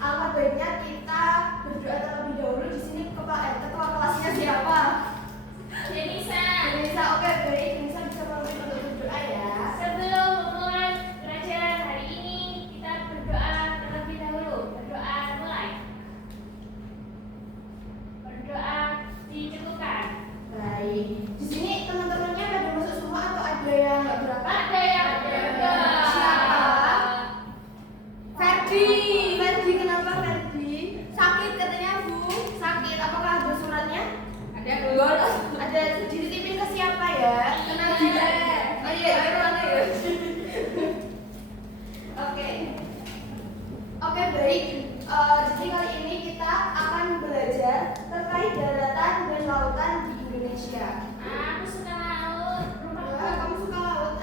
alangkah baiknya kita berdoa terlebih dahulu. Di sini ketua kelasnya siapa? Denisa. Oke, baik. Denisa bisa memimpin untuk berdoa ya. Sebelum memulai pelajaran hari ini, kita berdoa terlebih dahulu. Berdoa mulai. Berdoa dicukupkan. Baik. Di sini teman-temannya pada masuk semua atau ada yang nggak berangkat? Ada yang berdoa. Siapa? Ferdi. Ferdi, kenapa Ferdi? Sakit katanya Bu. Sakit. Apakah ada suratnya? Ada Ada dititipin ke siapa ya? Kenal dia. dia. Oh iya, itu mana ya? Oke, baik. Jadi kali ini kita akan belajar terkait daratan dan lautan di Indonesia. Aku suka laut. Wah, kamu suka laut?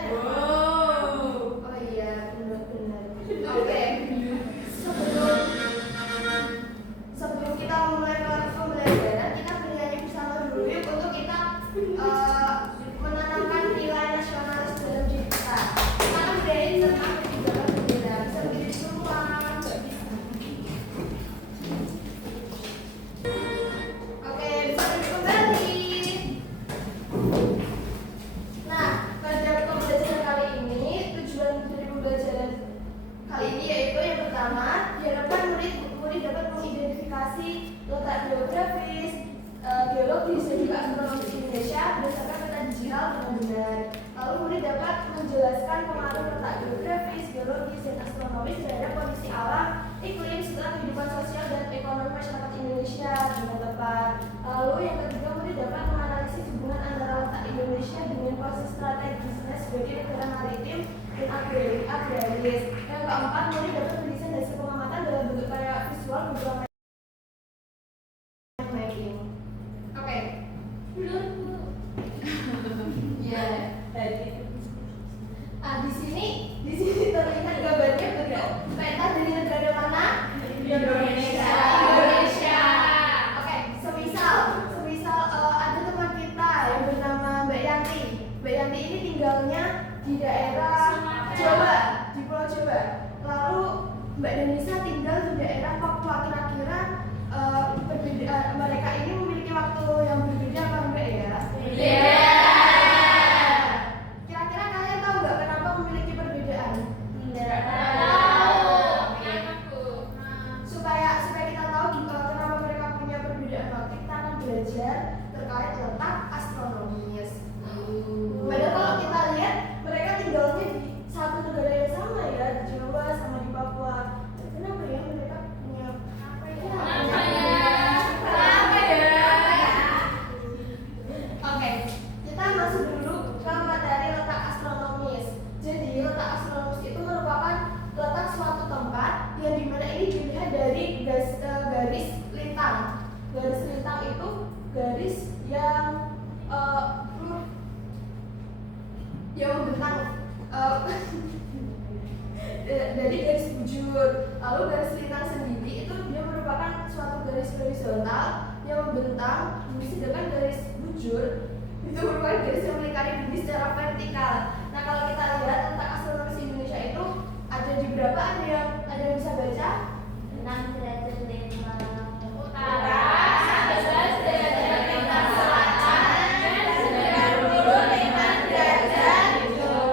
Oh iya, benar-benar. Oke. Sebelum kita mulai pembelajaran, kita bernyanyi bersama dulu yuk untuk kita menanamkan nilai nasionalis dalam diri kita. Mana berdiri tentang kebijakan berbeda. Bisa berdiri semua. Oke, bisa berdiri kembali. Nah, pada pembelajaran kali ini, tujuan dari pembelajaran kali ini yaitu yang pertama, diharapkan murid dapat mengidentifikasi letak geografis, geologis dan juga astronomi Indonesia berdasarkan peta digital dengan benar. Lalu murid dapat menjelaskan pengaruh letak geografis, geologis dan astronomis terhadap kondisi alam, iklim, serta kehidupan sosial dan ekonomi masyarakat Indonesia dengan tepat. Lalu yang ketiga, murid dapat menganalisis hubungan antara letak Indonesia dengan posisi strategisnya sebagai negara maritim dan agraris. Yang keempat, murid dapat mendesain hasil pengamatan dalam bentuk karya visual berupa mapping. Oke. Belum. Ya. Di sini terlihat gambarnya bentuk peta dari negara mana? Indonesia. Oke, semisal ada teman kita yang bernama Mbak Yanti. Mbak Yanti ini tinggalnya di daerah Jawa, di Pulau Jawa. Lalu Mbak Denisa tinggal di daerah Papua. Kira-kira mereka ini memiliki waktu yang berbeda apa enggak ya? Iya. Kira-kira kalian tahu nggak kenapa memiliki perbedaan? Supaya kita tahu kenapa mereka punya perbedaan waktu, kita akan belajar terkait letak astronomis. Padahal kalau kita lihat mereka tinggalnya di satu negara yang sama ya, di Jawa sama di Papua. Kenapa ya mereka punya Oke, kita masuk dulu ke materi letak astronomis. Jadi letak astronomis itu merupakan letak suatu tempat yang dimana ini dilihat dari garis lintang. Garis lintang itu garis yang membentang dari garis bujur. Lalu garis lintang sendiri itu dia merupakan suatu garis horizontal yang membentang, sedangkan garis bujur itu merupakan garis yang melingkari bumi secara vertikal. Nah, kalau kita lihat letak astronomis Indonesia itu ada di berapa? Ada yang bisa baca? 6 derajat lintang Utara, 11 derajat lintang selatan, dan 95 derajat timur.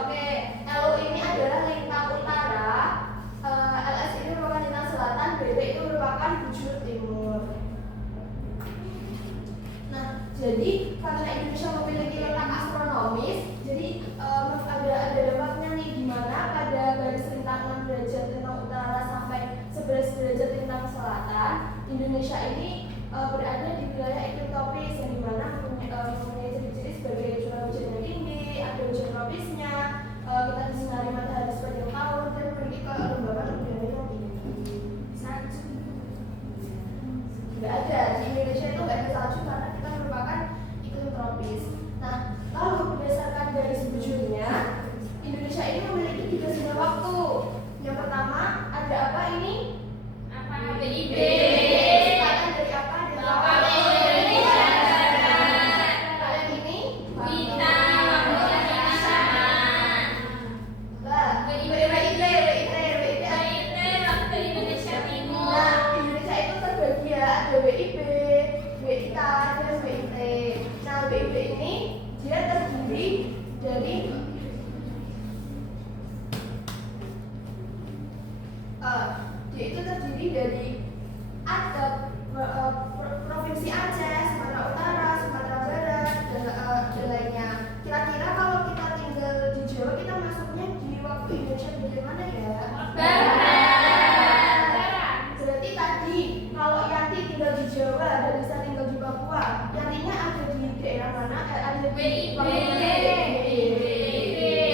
Oke, LU ini adalah lintang utara, LS ini merupakan lintang selatan, BB itu merupakan bujur timur. Nah, jadi karena Indonesia memiliki letak astronomis, jadi ada dampaknya nih, di mana pada garis lintang 6 derajat lintang utara sampai 11 derajat lintang selatan, Indonesia ini berada di wilayah iklim tropis yang dimana mempunyai ciri-ciri sebagai curah hujan yang tinggi, ada hujan tropisnya, kita disinari matahari sepanjang tahun dan memiliki kelembaban udara yang tinggi. Salju nggak ada di Indonesia, itu nggak ada salju karena kita merupakan iklim tropis. Nah, lalu berdasarkan garis bujurnya, Indonesia ini memiliki 3 zona waktu. Yang pertama ada apa ini? PIB. Selatan dari apa? Dari Indonesia Barat. Kalian ini? Bintang. Jadi dia itu terdiri dari ada provinsi Aceh, Sumatera Utara, Sumatera Barat, dan lainnya. Kira-kira kalau kita tinggal di Jawa, kita masuknya di waktu Indonesia bagaimana ya? Berarti tadi kalau Yanti tinggal di Jawa dan Lisa tinggal di Papua, Yantinya ada di daerah mana? Ada di WIB.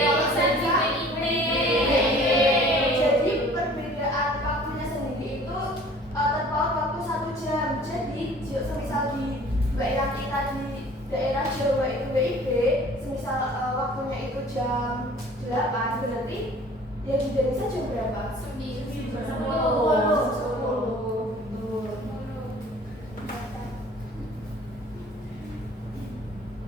Kalau Sensa, jadi perbedaan waktunya sendiri itu terpaut waktu 1 jam. Jadi semisal di Mbak Yanti tadi daerah Jawa itu WIB, semisal waktunya itu jam 8, berarti ya di Indonesia jam berapa? 10.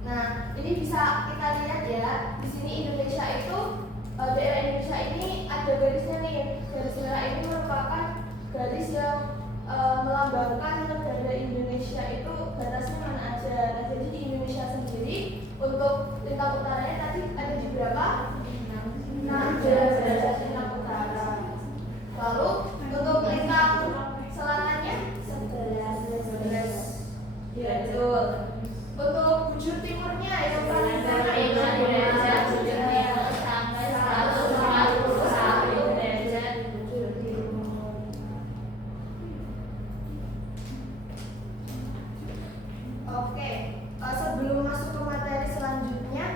Nah, ini bisa kita lihat ya. Di sini Indonesia itu daerah Indonesia ini ada garisnya nih. Garis merah ini merupakan garis yang melambangkan negara Indonesia itu batasnya mana aja. Nah, jadi di Indonesia sendiri untuk lintang utaranya tadi ada di berapa? 6 derajat lintang utara. Lalu untuk lintang selatannya 11. Ya, betul. Untuk bujur timurnya yang paling kanan itu derajat bujur timur sampai 141 derajat bujur timur. Oke, sebelum masuk ke materi selanjutnya,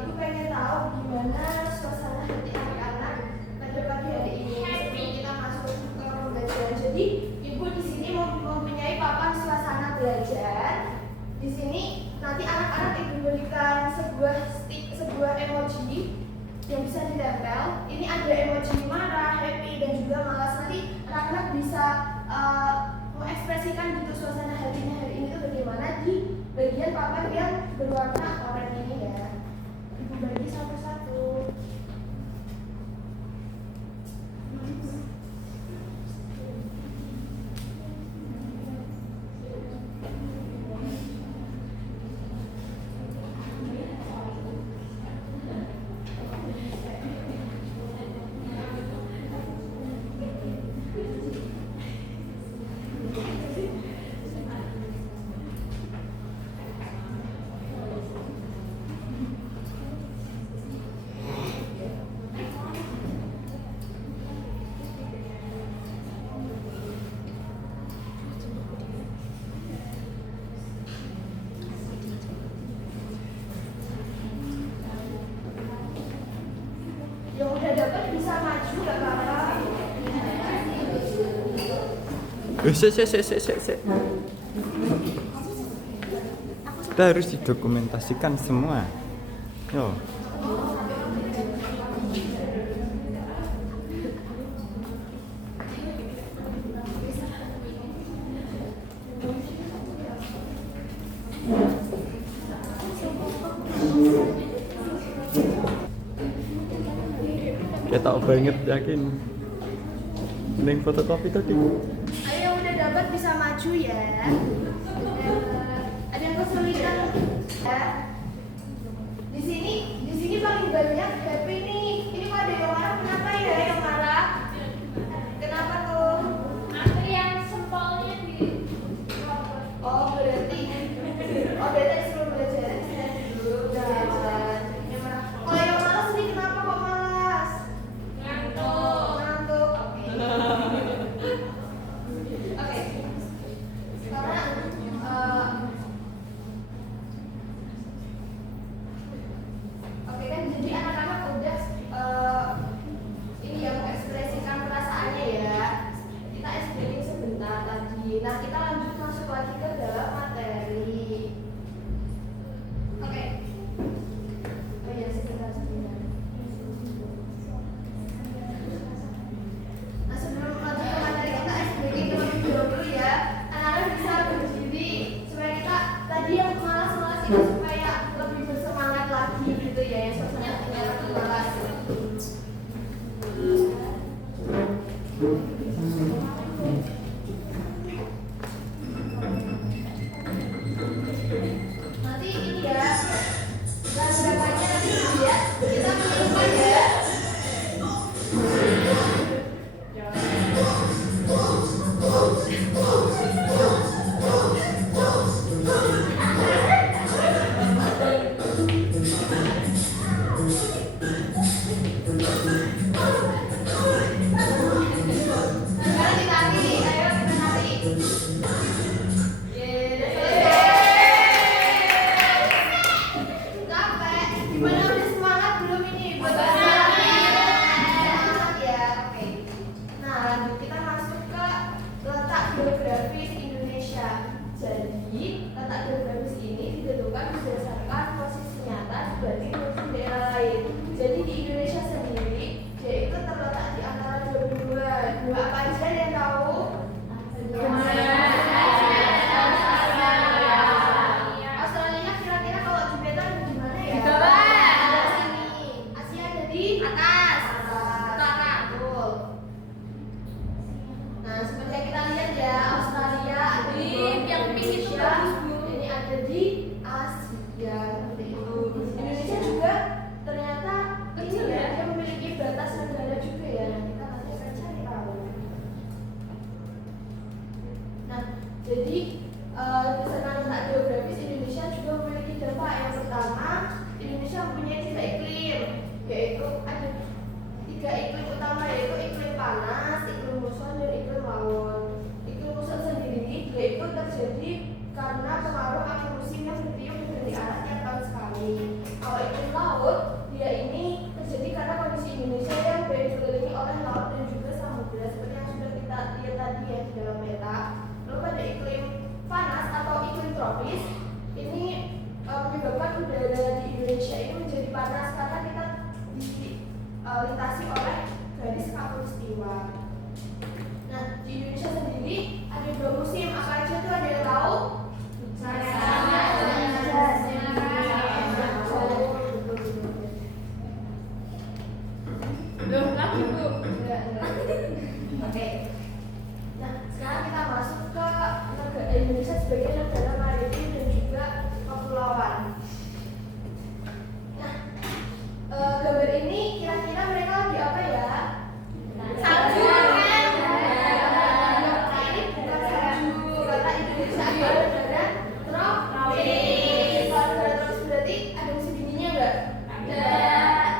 Ibu pengen tahu gimana suasana hati anak-anak pada pagi hari ini sebelum kita masuk ke pembelajaran. Jadi Ibu di sini mempunyai papan suasana belajar. Di sini nanti anak-anak Ibu berikan sebuah emoji yang bisa ditempel. Ini ada emoji marah, happy, dan juga malas. Nanti anak-anak bisa mengekspresikan gitu suasana hatinya hari ini itu bagaimana di bagian papan yang berwarna oranye ini ya. Ibu bagi satu-satu. Yang udah dapat bisa maju gak apa-apa. Sik. Kita harus didokumentasikan semua. Yo. Ketok banget yakin. Mending fotokopi tadi. Ayo yang udah dapat bisa maju ya. Ada yang kesulitan ya. Di sini paling banyak happy nih. Ini kok ada yang marah, kenapa ya yang marah? Kenapa tuh? Antrian sempolnya di berarti sebelum belajar dulu belajar. Kalau yang malas nih kenapa kok malas? Ngantuk. Oke. Sekarang oke kan jadi anak-anak udah ini yang mengekspresikan perasaannya ya. Kita explaining sebentar tadi. Nah, kita lanjut masuk lagi ke dalam materi. Oke. Oh iya, sebentar. Nah, sebelum lanjut ke materi kita explaining terlebih dahulu ya. Anak-anak bisa berdiri supaya kita tadi yang malas-malas itu supaya lebih bersemangat lagi gitu ya, yang suasana hatinya lebih malas. Nanti ini ya. karena pengaruh angin musim yang bertiup dari arah tiap tahun sekali. Kalau iklim laut, dia ini terjadi karena kondisi Indonesia yang dikelilingi oleh laut dan juga samudra seperti yang sudah kita lihat tadi ya di dalam peta. Lalu pada iklim panas atau iklim tropis ini menyebabkan udara di Indonesia ini menjadi panas karena kita dilintasi oleh garis khatulistiwa. Nah, di Indonesia sendiri ada 2 musim, apa aja tuh, ada yang tahu? Belum lagi Bu. Oke. Nah, sekarang kita masuk ke negara Indonesia sebagai negara maritim dan juga kepulauan. Nah, gambar ini kira-kira mereka lagi apa ya? Salju kan? Ini bukan salju, karena Indonesia adalah negara tropis. Kalau negara tropis berarti ada musim dinginnya nggak? Ada.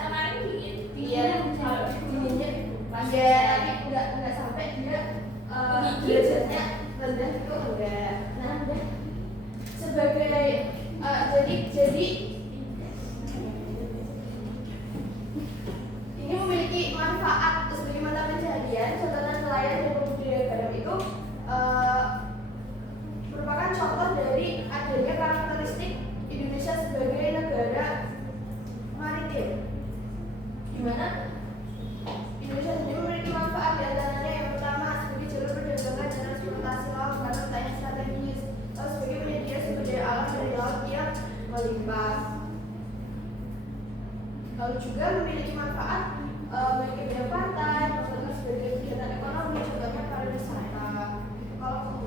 Kemarin dingin. Iya, dinginnya. Iya, tapi nggak sampai dia derajatnya rendah itu enggak. Nah, sebagai jadi ini memiliki manfaat sebagai mata pencaharian. Catatan nelayan dan pembudidaya garam itu merupakan contoh dari adanya karakteristik Indonesia sebagai negara maritim, di mana Indonesia sendiri memiliki manfaat di antaranya yang pertama sebagai jalur perdagangan dan transportasi laut karena letaknya strategis, lalu sebagai penyedia sumber daya alam dari laut yang melimpah. Lalu juga memiliki manfaat memiliki banyak pantai, memiliki sebagai kegiatan ekonomi, contohnya pariwisata. Kalau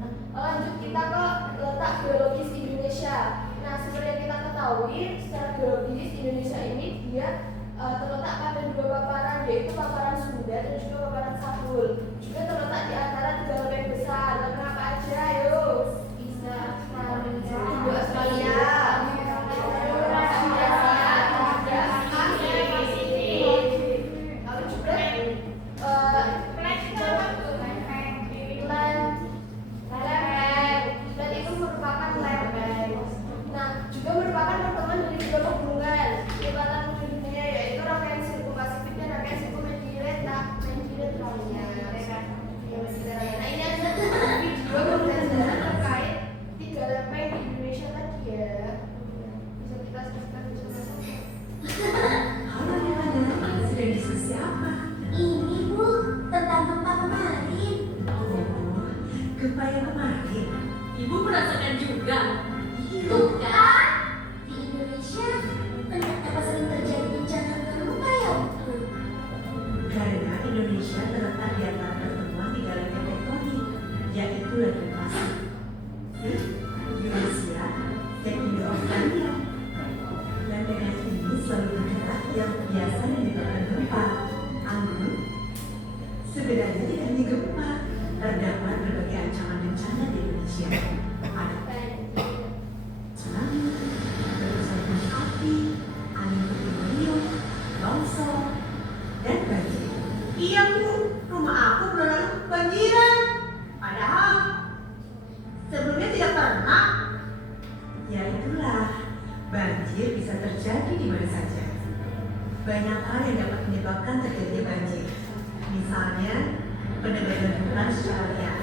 nah, lanjut kita ke letak geologis Indonesia. Nah, seperti yang kita ketahui, secara geologis Indonesia ini dia terletak pada 2 paparan, yaitu paparan Sunda dan juga paparan Sahul. Juga terletak di antara 3 lempeng besar. Lempeng apa aja? Ayo. Bisa. Indo Australia. Lalu juga Plan itu merupakan lempeng. Nah, juga merupakan pertemuan dari 2 pegunungan jembatan menuju dunia, yaitu rangkaian sirkum Pasifik dan rangkaian sirkum Mediterania. Nah, ini ada video pembelajaran terkait 3 lempeng di Indonesia tadi ya. Bisa kita saksikan bersama-sama. Halo anak-anak, sedang diskusi apa? Ini Bu, tentang gempa kemarin. Oh, gempa yang kemarin. Ibu merasakan juga. Tuh kan, di Indonesia kenapa sering terjadi bencana gempa ya Bu? Karena Indonesia terletak di antara pertemuan 3 lempeng tektonik, yaitu lempeng Pasifik, Eurasia, dan Indo Australia. Lempeng ini selalu bergerak yang biasa menyebabkan gempa. Anggun, sebenarnya tidak hanya gempa, terdapat berbagai ancaman bencana di Indonesia. Ada tsunami, letusan gunung api, angin puting beliung, longsor, dan banjir. Iya Bu, rumah aku pernah banjiran. Padahal sebelumnya tidak pernah. Ya itulah, banjir bisa terjadi di mana saja. Banyak hal yang dapat menyebabkan terjadinya banjir. Misalnya, penebangan hutan secara liar,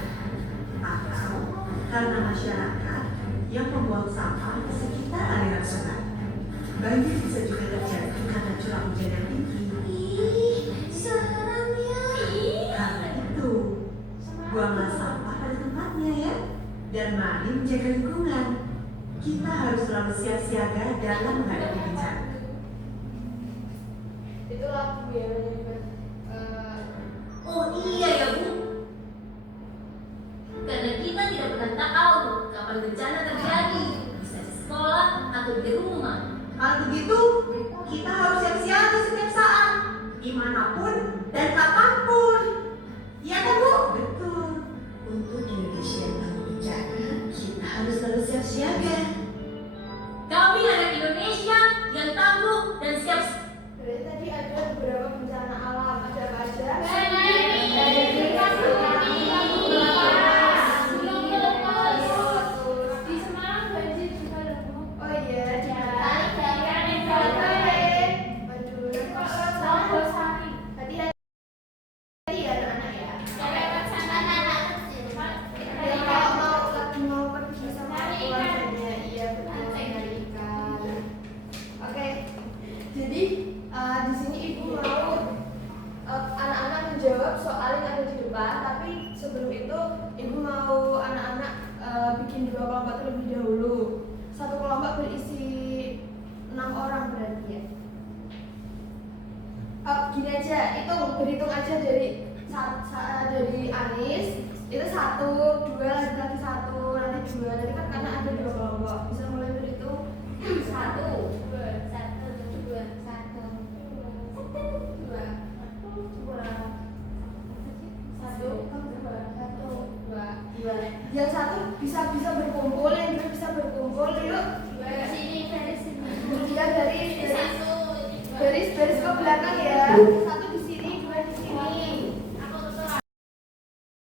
atau karena masyarakat yang membuang sampah di sekitar aliran sungai. Banjir bisa juga terjadi karena curah hujan yang tinggi. Ih, serem ya. Karena itu, buanglah sampah pada tempatnya ya, dan mari menjaga lingkungan. Kita harus selalu siap-siaga dalam menghadapi bencana. Itulah Bu ya. Oh iya ya Bu. Karena kita tidak pernah tahu kapan bencana terjadi. Bisa di sekolah atau di rumah. Kalau begitu, kita harus siap-siaga setiap saat, dimanapun dan kapanpun. Iya kan Bu? Betul. Untuk Indonesia yang tangguh bencana, kita harus selalu siap-siaga. Kami anak Indonesia yang tangguh dan siap. Berarti tadi ada beberapa bencana alam, ada apa aja? Banjir, tsunami, gunung meletus, berhitung aja dari Anis itu 1, 2 lagi 1, nanti 2, nanti kan karena ada 2 kelompok bisa mulai berhitung 1, 2, 1, 2, 1, 2. Yang satu bisa berkumpul, yang dua bisa berkumpul. Yuk, Sini, dari sini. dia garis ke belakang ya. Satu di sini, 2 di sini.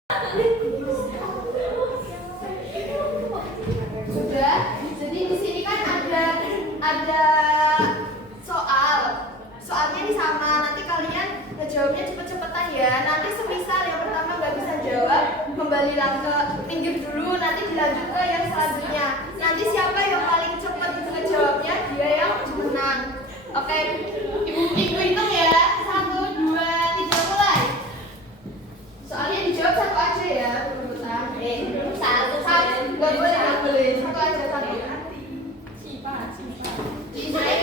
Aku tutup. Sudah. Jadi di sini kan ada soalnya ini sama. Nanti kalian ngejawabnya cepet-cepetan ya. Nanti semisal yang pertama nggak bisa jawab, kembali lagi ke pinggir dulu. Nanti dilanjut ke yang selanjutnya. Nanti siapa yang paling cepat ngejawabnya dia yang menang. Oke, ibu hitung ya. 1, 2, 3 mulai. Soalnya dijawab satu aja ya, berurutan. Satu. Nggak boleh. Satu aja, satu. Bisa ya.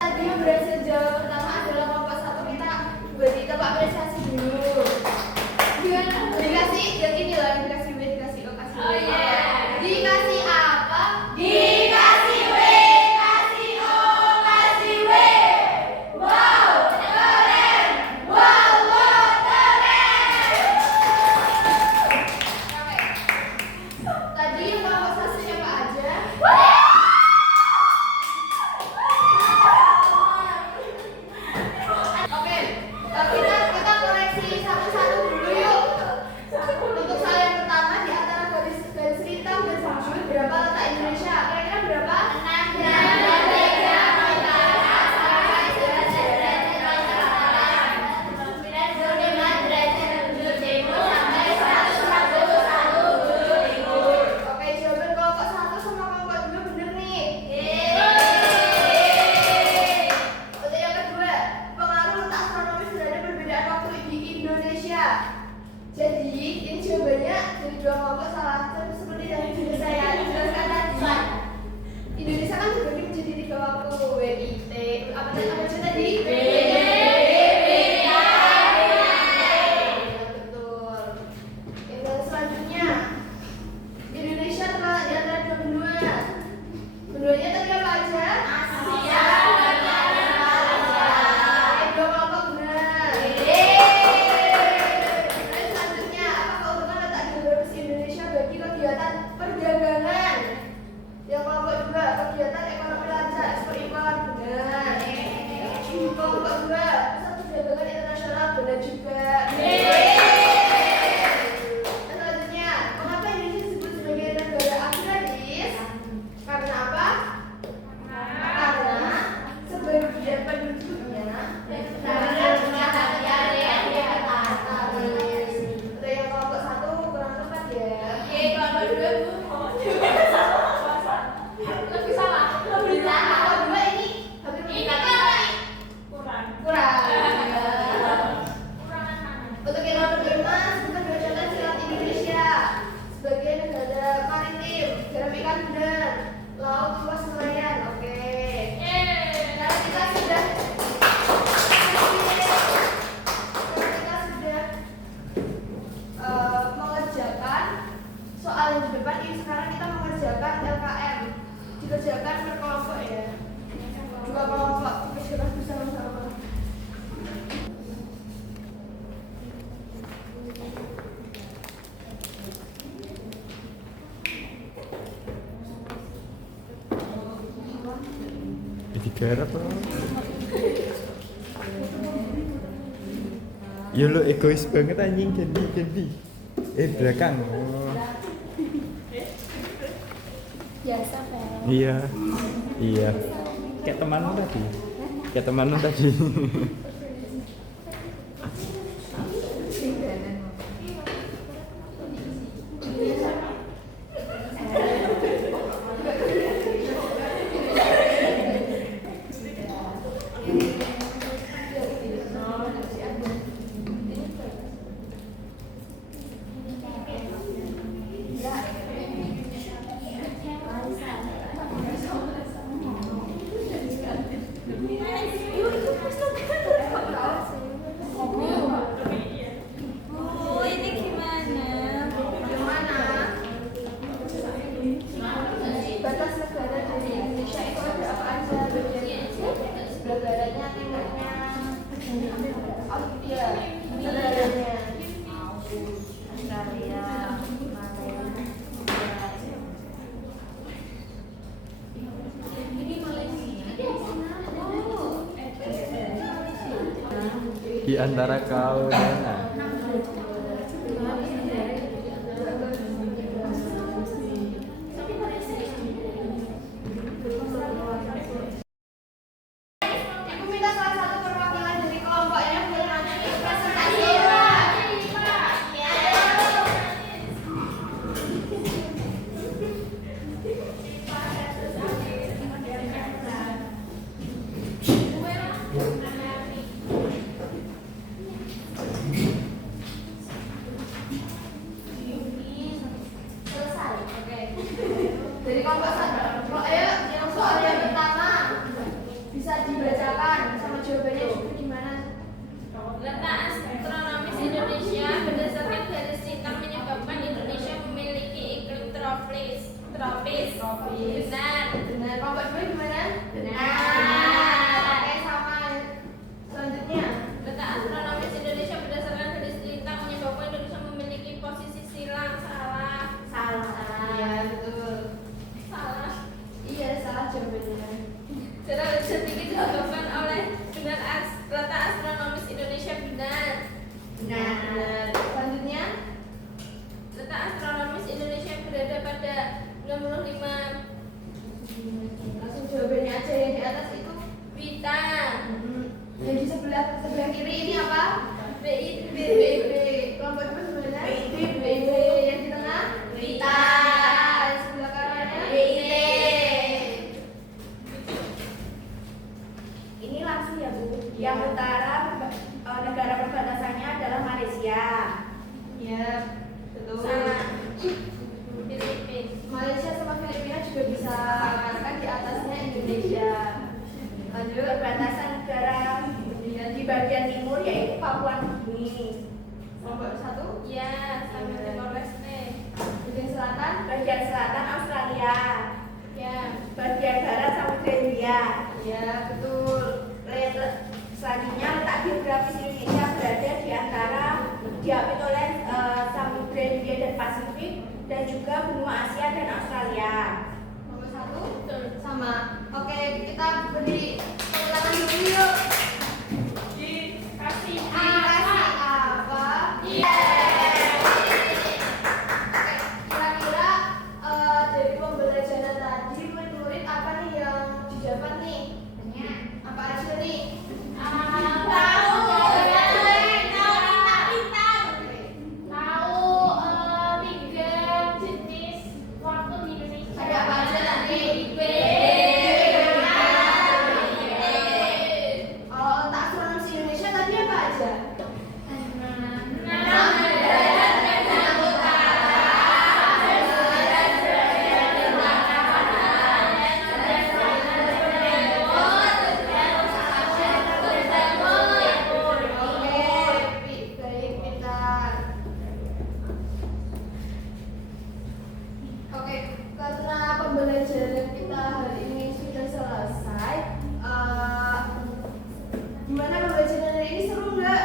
Tadi yang berhasil jawab pertama adalah kelompok 1. Kita beri tepuk apresiasi dulu. Dikasih yang ini loh, dikasih W, dikasih O, kasih W. Oh, iya. Dikasih apa? Dikasih W, kasih O, kasih W. Wow, keren. Wow, keren. Tadi yang kelompok 1 siapa aja? Oke, kita koreksi satu-satu dulu yuk. Untuk soal yang pertama di antara garis hitam dan sujud berapa letak Indonesia? Kira-kira berapa? 6. Oke, jawaban kelompok 1 sama kelompok 2 bener nih. Untuk yang kedua, pengaruh letak astronomis terhadap perbedaan waktu di Indonesia. Jadi, ini jawabannya dari 2 kelompok salah satu seperti yang sudah saya jelaskan tadi. Indonesia kan terbagi menjadi 3 waktu, WIT. Apa tadi? Betul. Yang selanjutnya, Indonesia terletak di antara 2 benua. Benuanya tadi apa aja? Asia. Dua kelompok benar. Selanjutnya, apa keuntungan letak geografis Indonesia bagi kegiatan perdagangan? Yang kelompok 2, kegiatan ekonomi lancar, ekspor impor benar. Kelompok 2, pusat perdagangan internasional benar juga. Selanjutnya, mengapa Indonesia disebut sebagai negara agraris? Karena apa? Karena sebagian penduduknya untuk yang kelompok 1 kurang tepat ya. Kelompok 2 Bu. Lebih salah. Kelompok 2 ini hampir Ini mendekati. kurang. Kurang. Kurangan mana? Untuk yang nomor 5, sebutkan 2 contoh silat Indonesia sebagai negara maritim, garam ikan benar, laut luas nelayan. Oke. Nah, kita sudah mengerjakan soal yang di depan ini. Sekarang kita mengerjakan LKM, dikerjakan per kelompok ya, 2 kelompok dikerjakan bersama-sama. Digarap apa? Ya lo egois banget anjing, Gendi. Belakang. Oh. Iya. Iya. Kayak temanmu tadi. Kayak temanmu tadi. Bu, ini gimana? Gimana? Batas negara dari Indonesia itu ada apa aja? Negaranya, timurnya. Oh iya, negaranya. Australia, Di antara kau dan Ibu minta salah satu perwakilan dari kelompoknya buat nanti presentasi. Selesai. Oke. Dari kelompok satu. Ayo, yang soal yang pertama bisa dibacakan sama jawabannya juga gimana? Letak astronomis Indonesia berdasarkan garis lintang menyebabkan Indonesia memiliki iklim tropis. Benar. Benar. Kelompok dua gimana? Oke, sama. Selanjutnya. Letak astronomis Indonesia berdasarkan garis lintang menyebabkan Indonesia memiliki posisi silang. Salah. Iya, betul. Salah. Iya, salah jawabannya. Cara sedikit dilakukan oleh dengan letak astronomis Indonesia benar. Benar. Selanjutnya. Letak astronomis Indonesia berada pada 65 Langsung jawabannya aja yang di atas itu. bintang. Yang di sebelah kiri ini apa? BIP. BIB. Kelompok dua sebenarnya BIB. Yang di tengah Bita. Yang sebelah kanannya BIT. Ini langsung ya Bu. Yang utara negara perbatasannya adalah Malaysia. Iya, betul. Salah. Filipina. Malaysia sama Filipina juga bisa, kan di atasnya Indonesia. Lanjut. Perbatasan negara di bagian timur yaitu Papua Nugini. Kelompok satu. Ya, sama Timor Leste. Bagian selatan. Bagian selatan Australia. Ya. Bagian barat Samudra Hindia. Iya, betul. Selanjutnya letak geografis Indonesia berada di antara diapit oleh Samudra Hindia dan Pasifik dan juga benua Asia dan Australia. Nomor satu. Betul. Sama. Oke, kita beri tepuk tangan dulu yuk. Dikasih Dikasih apa? Iya. Oke, kira-kira dari pembelajaran tadi murid-murid apa nih yang didapat nih? Apa aja nih? Tahu 3 jenis waktu di Indonesia. Ada apa aja tadi? Kalau tak astronomis Indonesia tadi apa aja? Oke, baik, pintar. Oke, karena pembelajaran kita hari ini sudah selesai, gimana pembelajaran hari ini, seru nggak?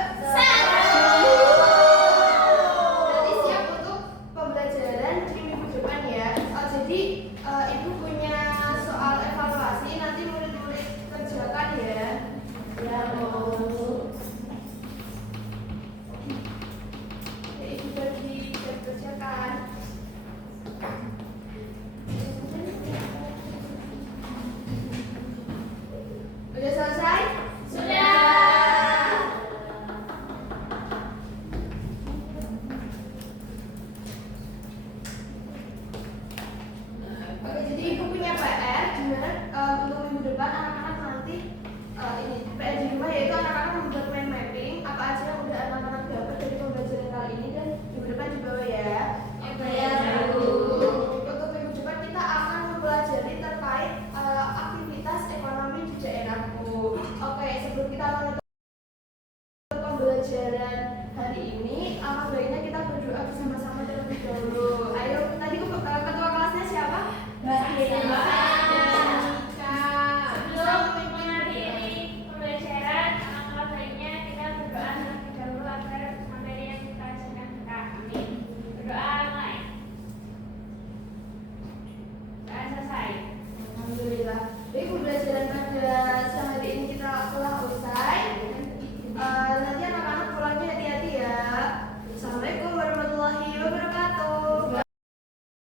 pembelajaran